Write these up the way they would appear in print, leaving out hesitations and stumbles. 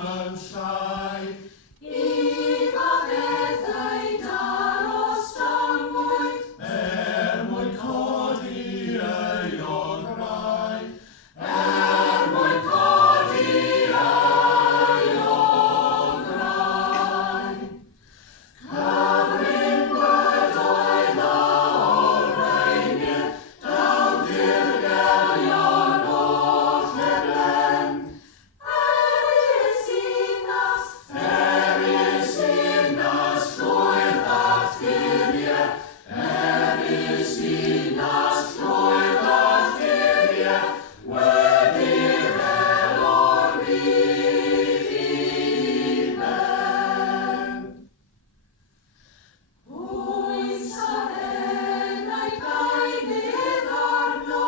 Menshai, I bethau daros damwaith, mwyn codi ei ograu, mwyn codi ei ograu. Cyfrin bydoedd o'r rheiniau, daw dirgelion o'r lleflen. Eris unas llwyth atguriau, Eris unas llwyth atguriau, wedi helo'r byd i ben. Pwys ar enau gainydd arno,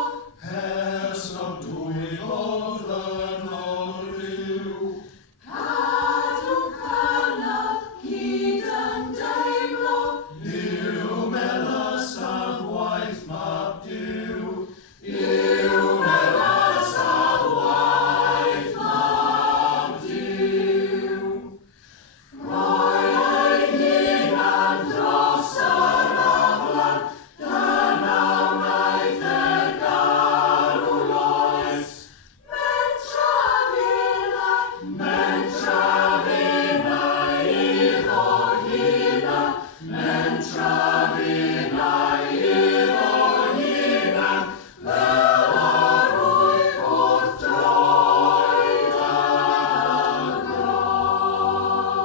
hes o dwy oflynol ryw, cadw canol hyd yn deimlo, yw melas a gwaith mab Duw, yw melas a waith mab Duw. Rhoi ei hunan dros yr aflan, dyna wnaeth e garw loes. Mentra finnau iddo hunan, mentra